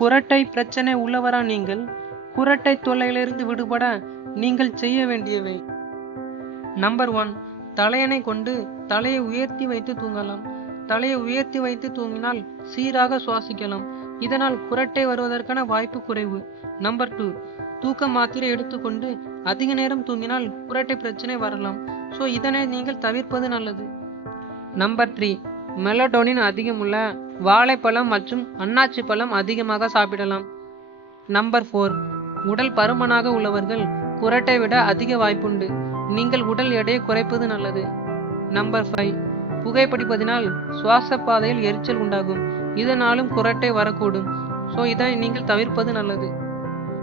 குரட்டை பிரச்சனை உள்ளவரா நீங்கள்? குரட்டை தொல்லையிலிருந்து விடுபட நீங்கள் செய்ய வேண்டியவை. நம்பர் 1, தலையணை கொண்டு தலையை உயர்த்தி வைத்து தூங்கலாம். தலையை உயர்த்தி வைத்து தூங்கினால் சீராக சுவாசிக்கலாம். இதனால் குரட்டை வருவதற்கான வாய்ப்பு குறைவு. நம்பர் 2, தூக்க மாத்திரை எடுத்துக்கொண்டு அதிக நேரம் தூங்கினால் குரட்டை பிரச்சனை வரலாம். ஸோ இதனை நீங்கள் தவிர்ப்பது நல்லது. நம்பர் 3, மெலடோனின் அதிகமுள்ள வாழைப்பழம் மற்றும் அன்னாச்சி பழம் அதிகமாக சாப்பிடலாம். நம்பர் 4, உடல் பருமனாக உள்ளவர்கள் குரட்டை விட அதிக வாய்ப்புண்டு. நீங்கள் உடல் எடையை குறைப்பது நல்லது. நம்பர் 5, புகைப்பிடிப்பதினால் சுவாச பாதையில் எரிச்சல் உண்டாகும். இதனாலும் குரட்டை வரக்கூடும். ஸோ இதனை நீங்கள் தவிர்ப்பது நல்லது.